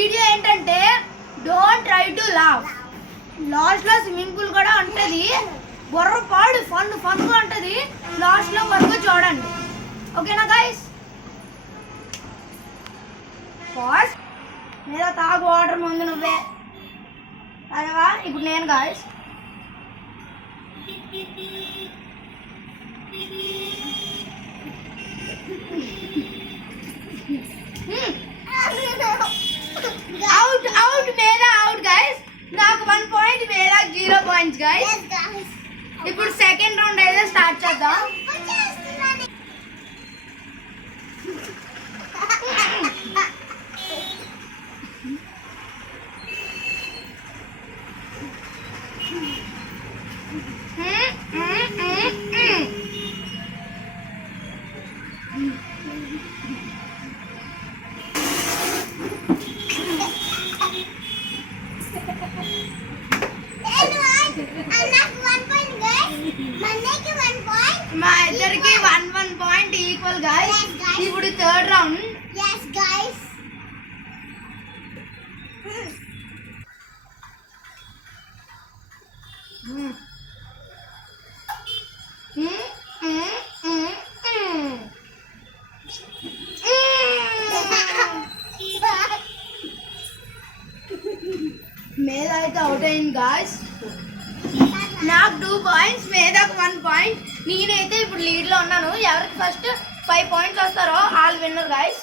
Video ఏంటంటే don't try to లావ్. లాస్ట్లో స్విమ్మింగ్ పూల్ కూడా ఉంటుంది, బొర్రపాడు ఫన్గా ఉంటుంది. లాస్ట్లో వరకు చూడండి, ఓకేనా గైస్? ఫస్ట్ మీద తాగు వాటర్ ముందు నువ్వే అదేవా. ఇప్పుడు నేను గైస్ అవుట్ మేరా అవుట్ గైస్. నాకు 1 పాయింట్, మేరా 0 పాయింట్స్ గైస్. ఇప్పుడు సెకండ్ రౌండ్ అయితే స్టార్ట్ చేద్దాం. మా ఇద్దరికి 1 పాయింట్ ఈక్వల్ గైస్. ఇప్పుడు థర్డ్ రౌండ్. మేధా అయితే అవుట్ అయింది గాయస్. నాకు 2 పాయింట్స్, మేధాకు 1 పాయింట్. నేనైతే ఇప్పుడు లీడ్లో ఉన్నాను. ఎవరికి ఫస్ట్ 5 పాయింట్స్ వస్తారో వాళ్ళు విన్నర్ గాయస్.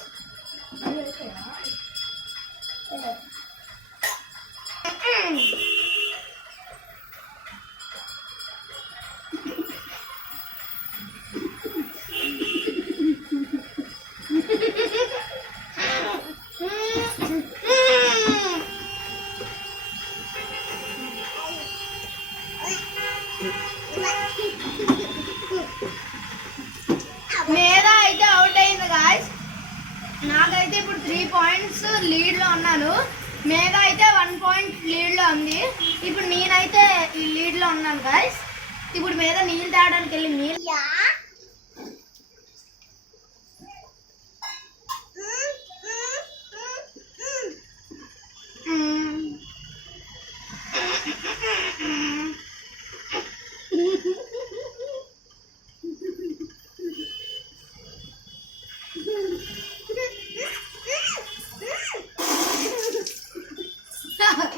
మేధా అయితే అవుట్ అయింది గాయస్. నాకైతే ఇప్పుడు 3 పాయింట్స్ లీడ్లో ఉన్నాను. మేధా అయితే 1 పాయింట్ లీడ్లో ఉంది. ఇప్పుడు నేనైతే ఈ లీడ్లో ఉన్నాను గాయస్. ఇప్పుడు మేధా నీళ్ళు తాగడానికి వెళ్ళి నీళ్ళు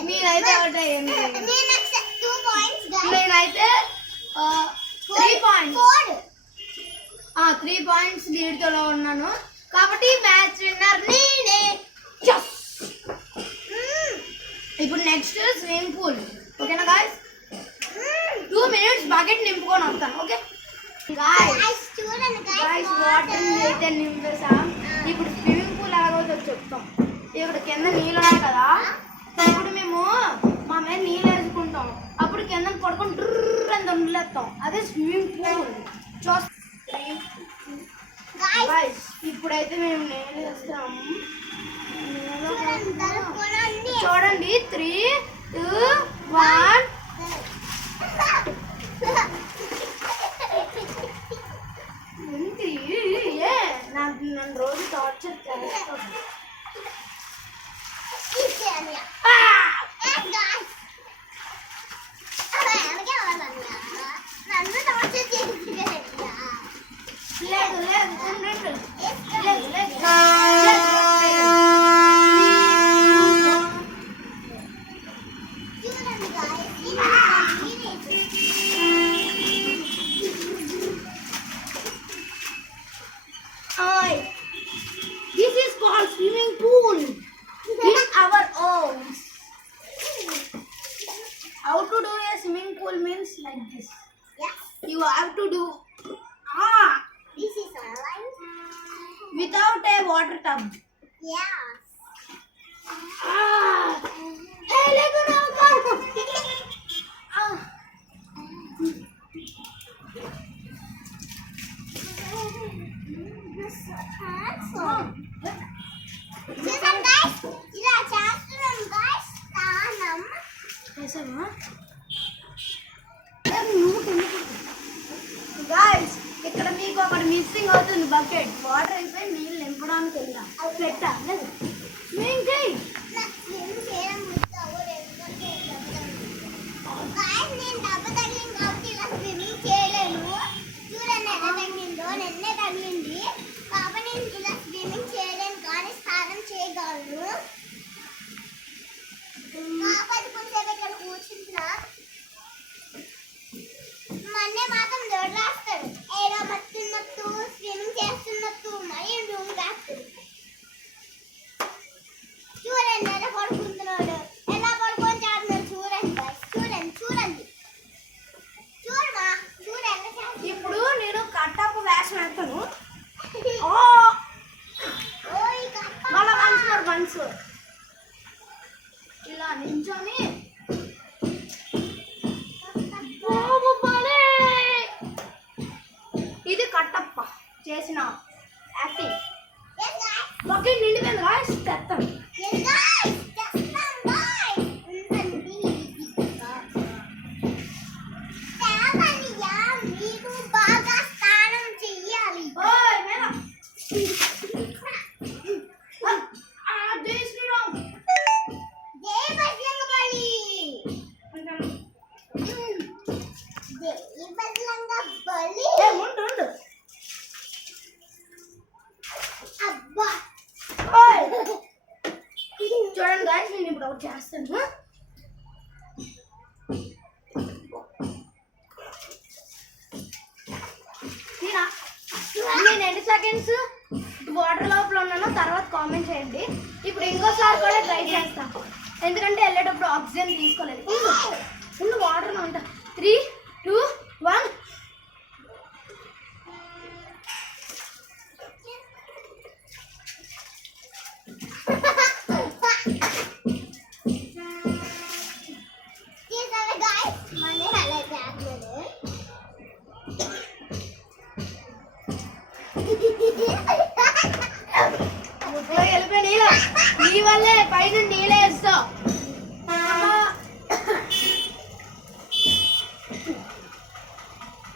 నేనైతే అవుట్ అయ్యాను. నేనైతే 3 పాయింట్స్ లీడ్తో ఉన్నాను కాబట్టి మ్యాచ్ విన్నర్ నేనే. ఇప్పుడు నెక్స్ట్ స్విమ్మింగ్ పూల్, ఓకేనా గాయస్? 2 minutes బకెట్ నింపుకొని వస్తాను, ఓకే గాయస్? వాటర్ అయితే నింపేసాం. ఇప్పుడు స్విమ్మింగ్ పూల్ ఎలాగవుతుందో చెప్తాం. ఇప్పుడు కింద నీళ్ళు ఉన్నాయి కదా, ఇప్పుడు మేము మా మీద నీళ్ళు వేసుకుంటాం. అప్పుడు కింద పడుకొని డ్రర్ అని దొంగలేస్తాం. అదే స్విమ్మింగ్ పూల్. ఇప్పుడైతే మేము నీళ్ళు వేస్తాం. చూడండి, 3, 2, 1. నన్ను రోజు టార్చర్ చేస్తాను. This is called swimming pool in our homes. How to do a swimming pool means like this. Yes. You have to do This is online. Without a water tub. Yes. Hey, look around. చూసాం guys, ఇలా చేస్తున్నాం guys. తానం చేసామా guys? ఇక్కడ మీకు ఒకటి missing అవుతుంది. Bucket water అయిపోయి నీళ్ళు నింపడానికి వెళ్ళాం. పెట్టా లేదు. డాన్స్ ఇలా నించొని బాబులే. ఇది కట్టప్ప చేసిన యాక్టింగ్. Yes, guys. బకెట్ నిండిపోయింది గాయస్, తెస్తాను. Yes, guys. Just come, guys. తేవనియా, మీరు బాగా స్నానం చెయ్యాలి. ఓయ్ మేల జై శ్రీరామ్. జై బజరంగబలి. జై బజరంగబలి. ఉండు అబ్బా. ఓయ్ చూడండి గాయస్, నేను ఇప్పుడు ఒకటి చేస్తాను. నేను ఎన్ని సెకండ్స్ వాటర్ లోపల ఉన్నానో తర్వాత కామెంట్ చేయండి. ఇప్పుడు ఇంకోసారి కూడా ట్రై చేస్తాను, ఎందుకంటే వెళ్ళేటప్పుడు ఆక్సిజన్ తీసుకోలేదు. ఫుల్ వాటర్లో ఉంటా. 3, 2, 1. చూసారా guys? మళ్ళీ అలా చేస్తున్నాను. ముట్లో వెళ్ళిపోయి నీళ్ళు, నీ వల్లే పైన నీళ్ళే వేస్తావు.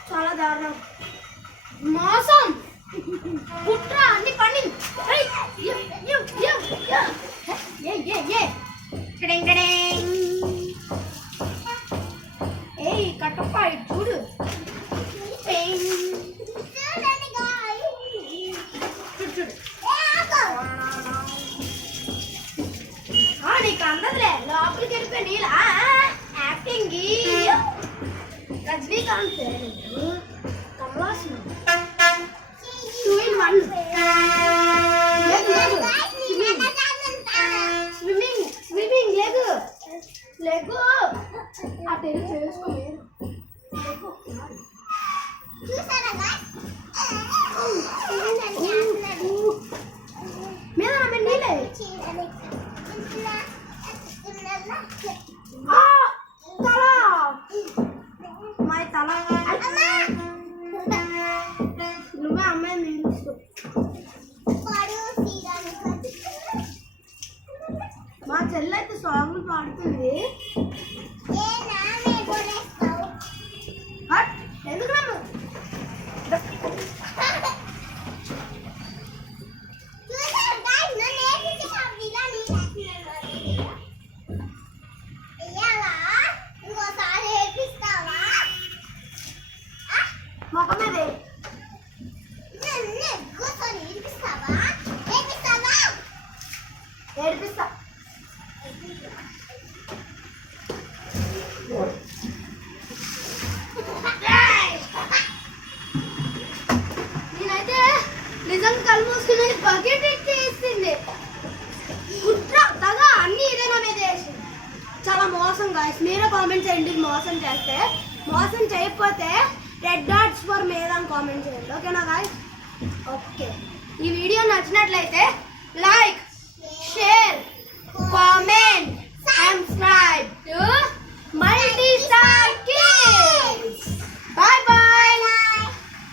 చాలా దారుణం, మోసం, కుట్ర, అన్ని పండి. ఏయ్ కట్టప్ప ఇటు చూడు. చూడండి guys. చూడు ఏ ఆగు. నీకు అందదులే, లోపలికి వెళ్ళిపోయి నీళ్ళ acting. Rajinikanth Kamal Haasan 2 in 1. Swimming లెగు అటు వెళ్ళి చేసుకోలేదు. చూసారా guys? మీద నీళ్ళే. తల మా తల నువ్వే అమ్మాయి నీళ్ళు తీసుకో. మా చెల్లి అయితే సాంగ్లు పాడుతుంది. హట్, ఎందుకు నన్ను మొక్క మీదే ఏడిపిస్తా. నేనైతే నిజంగా కళ్ళు మూసుకుని బకెట్ ఎత్తేసింది. కుట్ర తగా అన్ని ఇదే నా మీద వేసింది. చాలా మోసం గాయస్, మీరే కామెంట్ చేయండి. మోసం చేస్తే, మోసం చేయకపోతే రెడ్ డాట్స్ ఫర్ మీద అని కామెంట్ చేయండి. ఓకేనా గాయస్? ఓకే, ఈ వీడియో నచ్చినట్లయితే లైక్,